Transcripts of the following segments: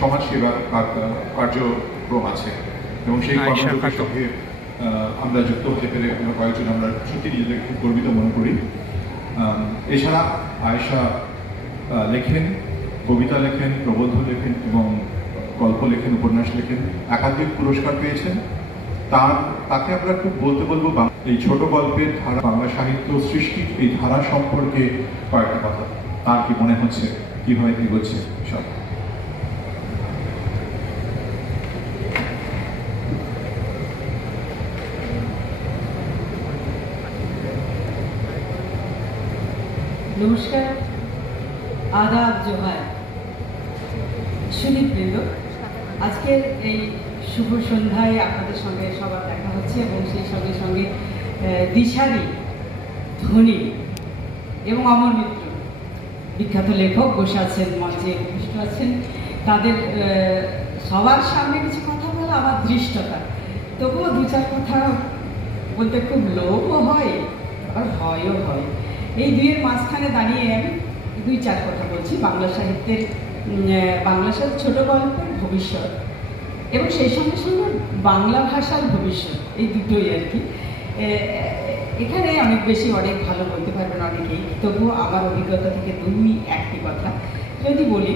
সমাজসেবা কার্যক্রম আছে এবং সেই কর্মসূচির সঙ্গে আমরা যুক্ত হতে পেরে আমরা কয়েকজন আমরা সত্যি নিজেদেরকে খুব গর্বিত মনে করি। এছাড়া আয়েশা লেখেন, কবিতা লেখেন, প্রবন্ধ লেখেন এবং গল্প লেখেন, উপন্যাস লেখেন, একাধিক পুরস্কার পেয়েছেন। তাকে আমরা খুব বলবো এই ছোট গল্পের ধারা, বাংলা সাহিত্য সৃষ্টির এই ধারা সম্পর্কে কয়েকটা কথা। তার কি মনে হচ্ছে, কিভাবে এগোচ্ছে সব? নমস্কার, আদাব, জোহার। সুদীপ্রিয়, আজকের এই শুভ সন্ধ্যায় আপনাদের সঙ্গে সবার দেখা হচ্ছে এবং সেই সঙ্গে সঙ্গে দিশারি, ধনী এবং অমর মিত্র বিখ্যাত লেখক বসে আছেন, মঞ্চে উপস্থিত আছেন। তাদের সবার সামনে কিছু কথা বলা আমার দৃষ্টতা, তবুও দু চার কথা বলতে খুব লোভও হয় আবার ভয়ও হয়। এই দুইয়ের মাঝখানে দাঁড়িয়ে আমি দুই চার কথা বলছি বাংলা সাহিত্যের, বাংলা সাহিত্যের ছোট গল্পের ভবিষ্যৎ এবং সেই সঙ্গে সঙ্গে বাংলা ভাষার ভবিষ্যৎ, এই দুটোই আর কি। এখানে অনেক ভালো বলতে পারবেন অনেকেই, তবুও আমার অভিজ্ঞতা থেকে একটি কথা যদি বলি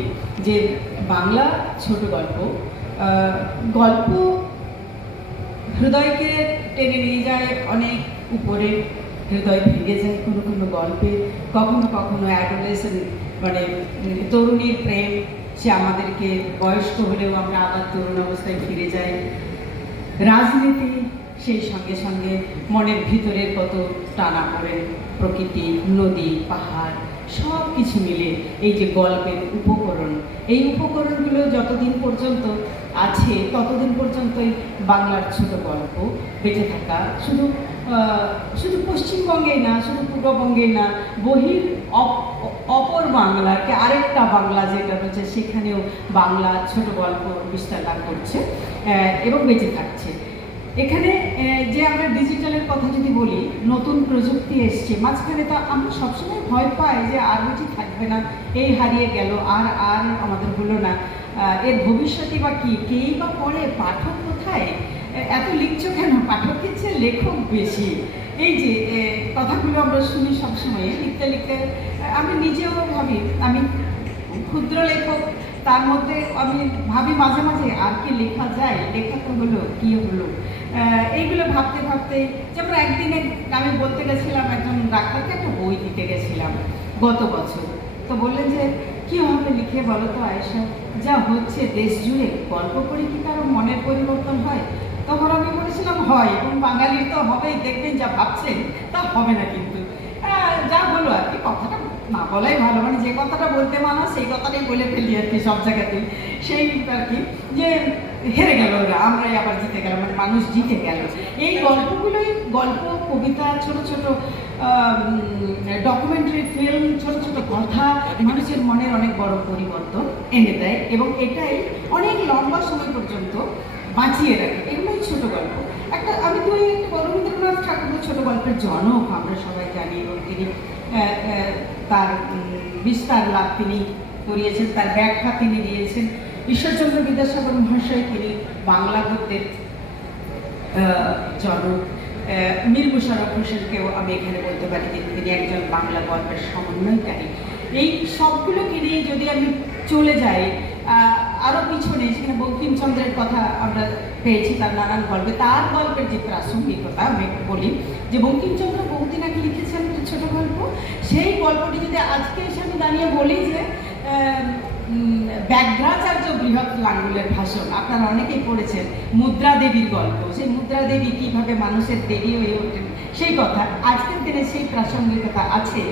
যে বাংলা ছোট গল্প হৃদয়কে টেনে নিয়ে যায় অনেক উপরে, হৃদয় ভেঙে যায় কোনো কোনো গল্পে, কখনো কখনো অ্যাডোলেসেন্ট মানে তরুণীর প্রেম, সে আমাদেরকে বয়স্ক হলেও আমরা আবার তরুণ অবস্থায় ফিরে যাই। রাজনীতি, সেই সঙ্গে সঙ্গে মনের ভিতরের কত টানা পড়েন, প্রকৃতি, নদী, পাহাড়, সব কিছু মিলে এই যে গল্পের উপকরণ, এই উপকরণগুলো যতদিন পর্যন্ত আছে ততদিন পর্যন্তই বাংলার ছোট গল্প বেঁচে থাকা। শুধু পশ্চিমবঙ্গেই না, শুধু পূর্ববঙ্গেই না, অপর বাংলাকে আরেকটা বাংলা যেটা রয়েছে সেখানেও বাংলা ছোট গল্প বিস্তার লাভ করছে এবং বেঁচে থাকছে। এখানে যে আমরা ডিজিটালের কথা যদি বলি, নতুন প্রযুক্তি এসছে মাঝখানে, তো আমরা সবসময় ভয় পাই যে আর বেঁচে থাকবে না, এই হারিয়ে গেল, আর আমাদের হলো না, এর ভবিষ্যতে বা কি, কেই বা পড়ে, পাঠক কোথায়, এত লিখছো কেন, পাঠকের চেয়ে লেখক বেশি। এই যে কথাগুলো আমরা শুনি সবসময়, লিখতে লিখতে আমি নিজেও ভাবি, আমি ক্ষুদ্র লেখক, তার মধ্যে আমি ভাবি মাঝে মাঝে আর কি লেখা যায়, লেখা তো হলো, কী হলো, এইগুলো ভাবতে ভাবতে। যেমন একদিনে আমি বলতে গেছিলাম একজন ডাক্তারকে, একটা বই দিতে গেছিলাম গত বছর, তো বললেন যে কী হবে লিখে বলো তো আয়েশা, যা হচ্ছে দেশ জুড়ে, গল্প করে কি কারো মনের পরিবর্তন হয়? তখন আমি বলেছিলাম হয়, এবং বাঙালির তো হবেই, দেখবেন যা ভাবছেন তা হবে না, কিন্তু যা হলো আর কি, কথাটা না বলাই ভালো, মানে যে কথাটা বলতে মানা সেই কথাটাই বলে ফেলি আর কি সব জায়গাতেই। সেই আর কি যে হেরে গেল ওরা, আমরাই আবার জিতে গেলাম, মানে মানুষ জিতে গেল। এই গল্পগুলোই, গল্প, কবিতা, ছোট ছোট ডকুমেন্টারি ফিল্ম, ছোট ছোট কথা মানুষের মনের অনেক বড় পরিবর্তন এনে দেয় এবং এটাই অনেক লম্বা সময় পর্যন্ত বাঁচিয়ে রাখে। এগুলোই ছোট গল্প। আমি রবীন্দ্রনাথ ঠাকুরের ছোট গল্পের জনক, আমরা সবাই জানি, এবং তিনি তার বিস্তার লাভ তিনি করিয়েছেন, তার ব্যাখ্যা তিনি দিয়েছেন। ঈশ্বরচন্দ্র বিদ্যাসাগর মহাশয়, তিনি বাংলা গদ্যের জনক। মীর মুশাররফ হোসেনকেও আমি এখানে বলতে পারি যে তিনি একজন বাংলা গল্পের সমন্বয়কারী। এই সবগুলোকে নিয়ে যদি আমি চলে যাই আরও পিছনে, সেখানে বঙ্কিমচন্দ্রের কথা আমরা পেয়েছি তার নানান গল্পে, তার গল্পের যে প্রাসঙ্গিকতা আমি বলি যে বঙ্কিমচন্দ্র বহুদিন আগে লিখেছেন একটা ছোট গল্প, সেই গল্পটি যদি আজকে এসে আমি দাঁড়িয়ে বলি যে ব্যাঘ্রাচার্য বৃহৎ লাঙ্গুলের ভাষণ, আপনারা অনেকেই পড়েছেন, মুদ্রা দেবীর গল্প, সেই মুদ্রা দেবী কীভাবে মানুষের দেবী হয়ে ওঠেন, সেই কথা আজকের দিনে সেই প্রাসঙ্গিকতা আছে।